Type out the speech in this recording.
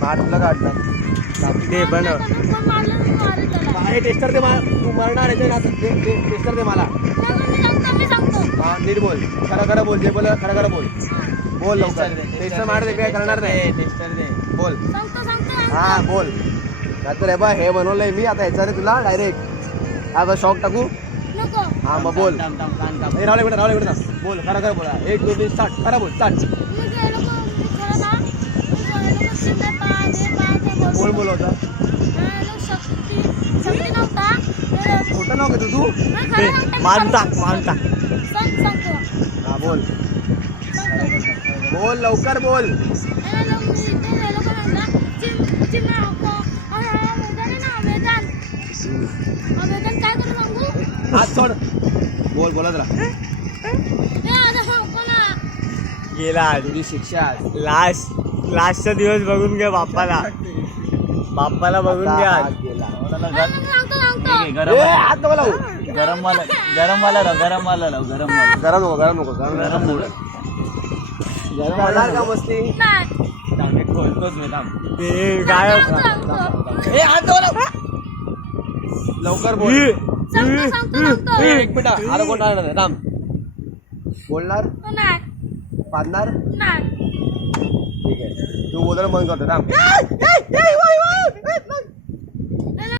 मार तुला काढणार दे बनव टेस्टर दे तू मारणार आहे टेस्टर दे मला हा नीट बोल खरं खरं बोल जे बोल खरं खरं बोल बोल लवकर टेस्टर मार दे काय करणार नाही टेस्टर दे बोल हा बोल नाहीतर हे बा हे बनवलंय मी आता ह्याच्याने तुला डायरेक्ट आता शॉक टाकू हा मग बोल रावले बेटा बोल खरं खरं बोला 1 2 3 स्टार्ट खरं बोल स्टार्ट बोल बोल होता खोटं नाव घेतो तू मारून टाक हा बोल बोल लवकर बोल हात सोड बोल बोलत राहा गेला तुझी शिक्षा लास्टचा दिवस बघून घ्या बाप्पाला बघून घ्या गरम मस्ती खोलतोच लवकर बोल एक मिनिट आला कोण राहणार नाही थांब बोलणार पाडणार ठीक आहे तू बोलायला बंद करतो थांब